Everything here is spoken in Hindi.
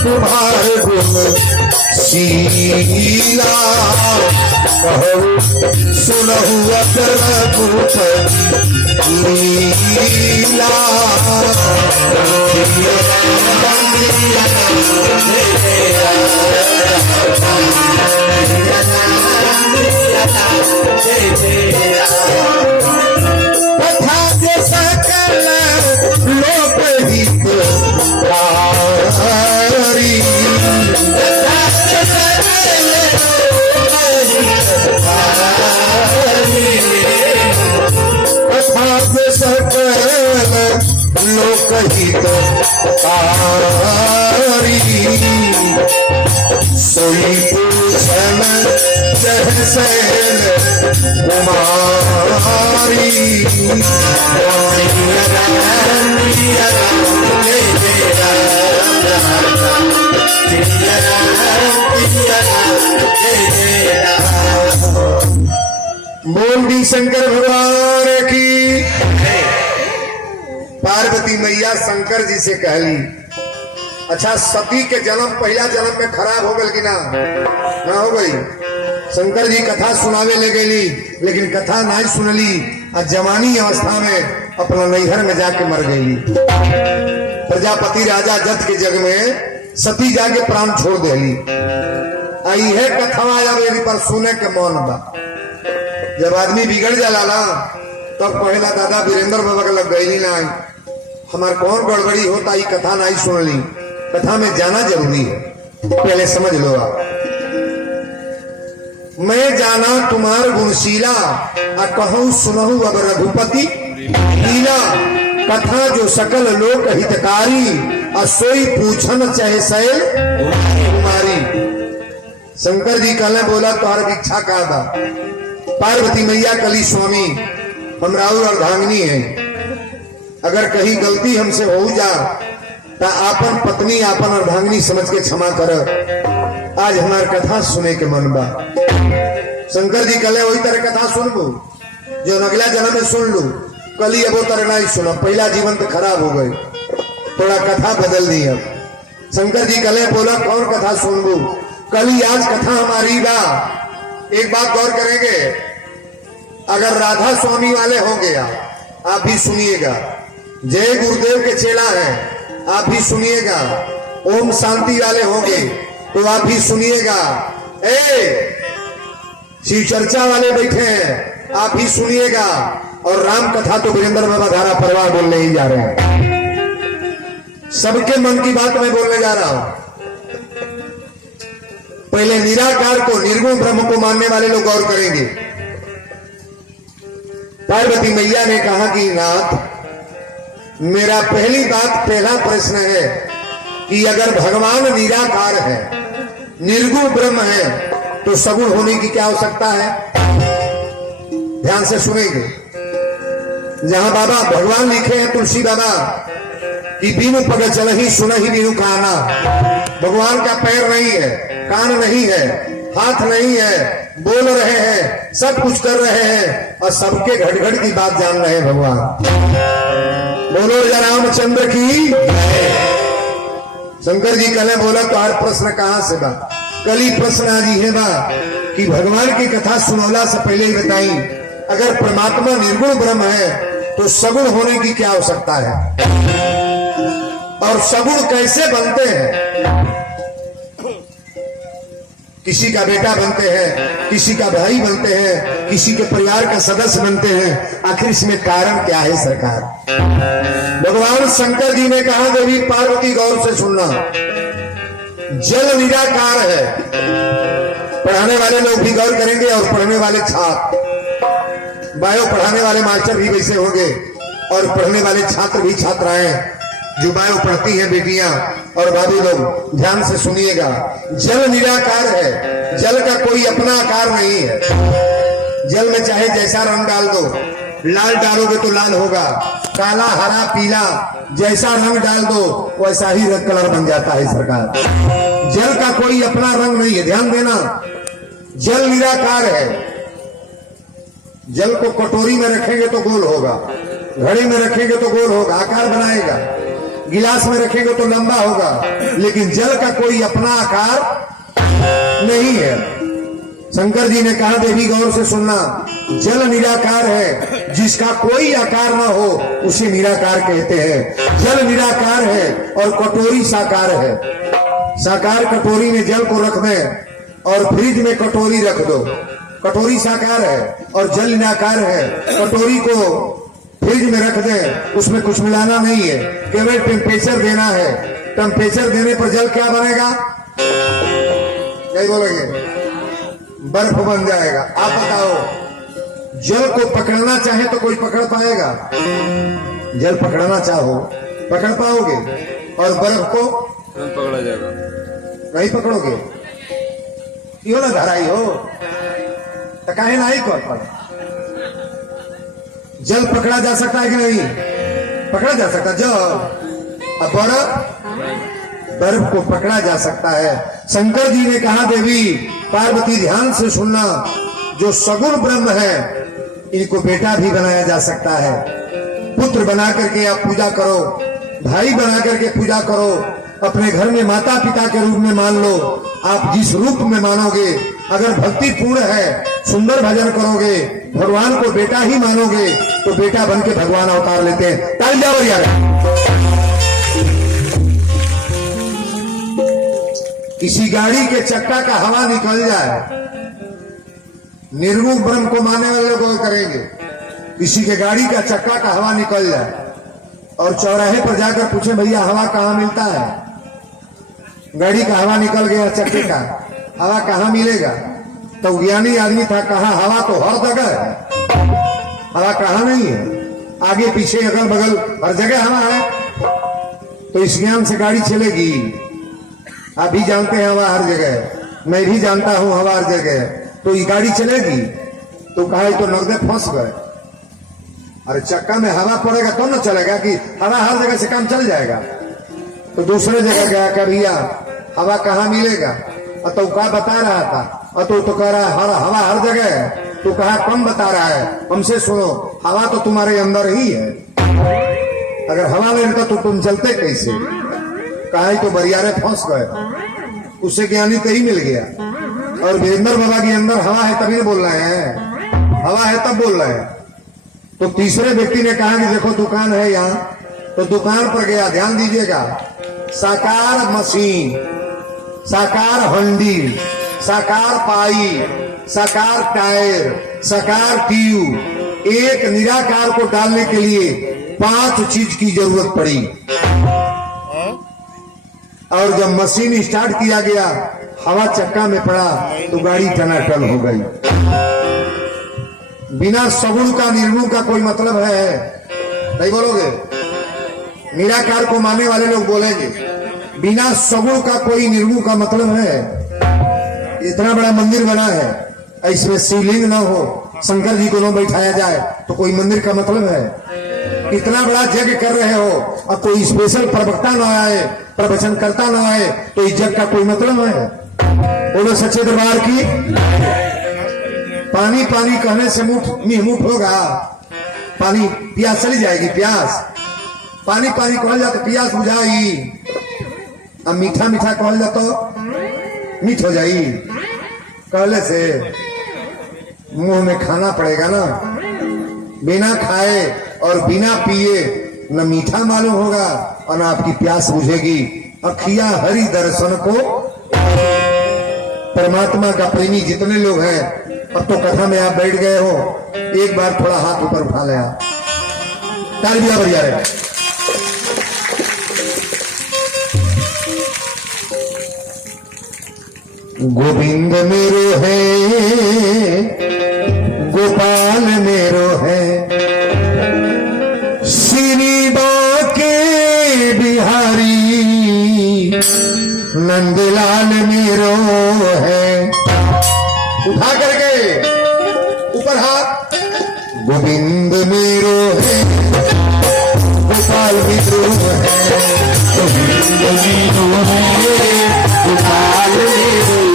तुम्हारे गुण शीला कहो सुनहु अकर लीला कथा के सकल लोकहित कारी कथा के सकल लोकहित कारी सोई पूछन जहसैन कुमारी बोल दी शंकर भगवान की। पार्वती मैया शंकर जी से कहली, अच्छा सती के जन्म पहला जन्म में खराब हो गल कि ना हो गई। शंकर जी कथा सुनावे ले गई, लेकिन कथा नहीं सुनली और जवानी अवस्था में अपना नैहर में जाके मर गई। प्रजापति राजा जत के जग में सती जाके प्राण छोड़ देली। आई है कथा यदि पर सुने के मौन बा। जब आदमी बिगड़ जाला ना तब पहला दादा वीरेंद्र बाबा के लग गई ना हमार कौन गड़बड़ी होता ये कथा नहीं सुनली। कथा में जाना जरूरी है, पहले समझ लो आप। मैं जाना तुम्हार गुणशीला कहूँ सुनहु अब रघुपति लीला कथा जो सकल लोक हितकारी असोई पूछन चाहे सैल कुमारी। शंकर जी कहले बोला तुम्हारा इच्छा का बा। पार्वती मैया कली स्वामी हमरा और अर्धांगिनी है, अगर कहीं गलती हमसे हो जा तो आपन पत्नी आपन अर्धांगिनी समझ के क्षमा कर। आज हमार कथा सुने के मन बा। शंकर जी कहले वही तरह कथा सुनबू जो अगला जन्म में सुन लू, कली अब वो तरह नहीं सुना। पहला जीवन तो खराब हो गई, थोड़ा कथा बदल दी। अब शंकर जी कहले बोला कौन कथा सुनबू। कली आज कथा हमारी बा। एक बात गौर करेंगे, अगर राधा स्वामी वाले होंगे आप भी सुनिएगा, जय गुरुदेव के चेला है आप भी सुनिएगा, ओम शांति वाले होंगे तो आप भी सुनिएगा, शिव चर्चा वाले बैठे हैं आप भी सुनिएगा, और राम कथा तो वीरेंद्र बाबा धारा परवार बोलने ही जा रहे हैं। सबके मन की बात मैं बोलने जा रहा हूं। पहले निराकार को निर्गुण ब्रह्म को मानने वाले लोग गौर करेंगे। पार्वती मैया ने कहा कि नाथ मेरा पहली बात पहला प्रश्न है कि अगर भगवान निराकार है निर्गुण ब्रह्म है तो सगुण होने की क्या आवश्यकता है। ध्यान से सुनेंगे। जहां बाबा भगवान लिखे हैं तुलसी बाबा कि बीनु पग चल ही सुन ही बीनु काना। भगवान का पैर नहीं है, कान नहीं है, हाथ नहीं है, बोल रहे हैं, सब कुछ कर रहे हैं और सबके घड़-घड़ की बात जान रहे हैं भगवान। बोलो जय रामचंद्र की। शंकर जी कहले बोला तो हर प्रश्न कहां से बा। कली प्रश्न आज है बा कि भगवान की कथा सुनौला से पहले ही बताई, अगर परमात्मा निर्गुण ब्रह्म है तो सगुण होने की क्या आवश्यकता है, और सगुण कैसे बनते हैं। किसी का बेटा बनते हैं, किसी का भाई बनते हैं, किसी के परिवार का सदस्य बनते हैं, आखिर इसमें कारण क्या है सरकार। भगवान शंकर जी ने कहा देवी पार्वती गौर से सुनना, जल निराकार है। पढ़ाने वाले लोग भी गौर करेंगे और पढ़ने वाले छात्र, बायो पढ़ाने वाले मास्टर भी वैसे होंगे और पढ़ने वाले छात्र भी छात्राएं जो बायो पढ़ती हैं बेटियां और बाबू लोग ध्यान से सुनिएगा। जल निराकार है, जल का कोई अपना आकार नहीं है। जल में चाहे जैसा रंग डाल दो, लाल डालोगे तो लाल होगा, काला हरा पीला जैसा रंग डाल दो वैसा ही रंग कलर बन जाता है सरकार। जल का कोई अपना रंग नहीं है, ध्यान देना। जल निराकार है। जल को कटोरी में रखेंगे तो गोल होगा, घड़े में रखेंगे तो गोल होगा, आकार बनाएगा, गिलास में रखेंगे तो लंबा होगा, लेकिन जल का कोई अपना आकार नहीं है। शंकर जी ने कहा, देवी गौर से सुनना, जल निराकार है, जिसका कोई आकार ना हो उसे निराकार कहते हैं। जल निराकार है और कटोरी साकार है। साकार कटोरी में जल को रख दें और फ्रिज में कटोरी रख दो, कटोरी साकार है और जल निराकार है। कटोरी को फ्रिज में रख दें, उसमें कुछ मिलाना नहीं है, केवल टेम्परेचर देना है। टेम्परेचर देने पर जल क्या बनेगा? नहीं बोलोगे? बर्फ बन जाएगा। आप बताओ, जल को पकड़ना चाहे तो कोई पकड़ पाएगा? जल पकड़ना चाहो पकड़ पाओगे, और बर्फ को पकड़ा जाएगा? नहीं पकड़ोगे। क्यों ना धराई हो तो काहे नहीं कर पा। जल पकड़ा जा सकता है कि नहीं? पकड़ा जा सकता जल। अब बर्फ को पकड़ा जा सकता है। शंकर जी ने कहा, देवी पार्वती ध्यान से सुनना, जो सगुण ब्रह्म है इनको बेटा भी बनाया जा सकता है। पुत्र बना करके आप पूजा करो, भाई बना करके पूजा करो, अपने घर में माता पिता के रूप में मान लो। आप जिस रूप में मानोगे, अगर भक्ति पूर्ण है, सुंदर भजन करोगे, भगवान को बेटा ही मानोगे, तो बेटा बन के भगवान अवतार लेते हैं। तालियां बजाओ। किसी गाड़ी के चक्का का हवा निकल जाए, निर्गुण ब्रह्म को मानने वाले लोग करेंगे। किसी के गाड़ी का चक्का का हवा निकल जाए और चौराहे पर जाकर पूछे, भैया हवा कहाँ मिलता है? गाड़ी का हवा निकल गया, चक्के का हवा कहाँ मिलेगा? तो ज्ञानी आदमी था, कहा हवा तो हर जगह है, हवा कहाँ नहीं है? आगे पीछे अगल बगल हर जगह हवा है। तो इस ज्ञान से गाड़ी चलेगी। आप भी जानते हैं हवा हर जगह, मैं भी जानता हूं हवा हर जगह, तो ये गाड़ी चलेगी? तो कहा तो नगदे फंस गए। अरे चक्का में हवा पड़ेगा तो न चलेगा, कि हवा हर जगह से काम चल जाएगा? तो दूसरे जगह गया, क्या भैया हवा कहाँ मिलेगा? तो क्या बता रहा था? तो कह रहा है हवा हर जगह है। तो कहा कम बता रहा है, हमसे सुनो, हवा तो तुम्हारे अंदर ही है। अगर हवा नहीं रहता तो तुम चलते कैसे? कहा तो बरियारे फंस गए। उससे ज्ञानी तो ही मिल गया। और वीरेंद्र बाबा के अंदर हवा है तभी बोल रहे हैं, हवा है तब बोल रहे हैं। तो तीसरे व्यक्ति ने कहा कि देखो दुकान है यहाँ, तो दुकान पर गया। ध्यान दीजिएगा, साकार मशीन, साकार हंडी, साकार पाई, साकार टायर, साकार ट्यूब, एक निराकार को डालने के लिए 5 चीज की जरूरत पड़ी। और जब मशीन स्टार्ट किया गया, हवा चक्का में पड़ा तो गाड़ी टनाटन हो गई। बिना सगुण का निर्गुण का कोई मतलब है? नहीं बोलोगे? निराकार को मानने वाले लोग बोलेंगे, बिना सगुण का कोई निर्गुण का मतलब है? इतना बड़ा मंदिर बना है, इसमें शिवलिंग ना हो, शंकर जी को न बैठाया जाए तो कोई मंदिर का मतलब है? इतना बड़ा यज्ञ कर रहे हो, अब कोई स्पेशल प्रवक्ता ना आए, प्रवचन करता ना आए, तो इस यज्ञ का कोई मतलब है? बोलो सच्चे दरबार की। पानी पानी कहने से मुंह मुठ होगा? पानी प्यास चली जाएगी? प्यास पानी पानी कहल जाए तो प्यास बुझाई, अब मीठा मीठा कहल जाए तो मीठ हो जाई। कहले से मुंह में खाना पड़ेगा ना। बिना खाए और बिना पिए न मीठा मालूम होगा और न आपकी प्यास बुझेगी। अखिया हरि दर्शन को। परमात्मा का प्रेमी जितने लोग हैं, अब तो कथा में आप बैठ गए हो, एक बार थोड़ा हाथ ऊपर उठा ले। तालियां बढ़िया रहे। गोविंद मेरो है, गोपाल मेरो है, श्री बाके बिहारी नंदलाल मेरो है। उठा करके ऊपर हाथ। गोविंद मेरो है, गोपाल मेरो है, गोविंद मेरो है, गोपाल मेरो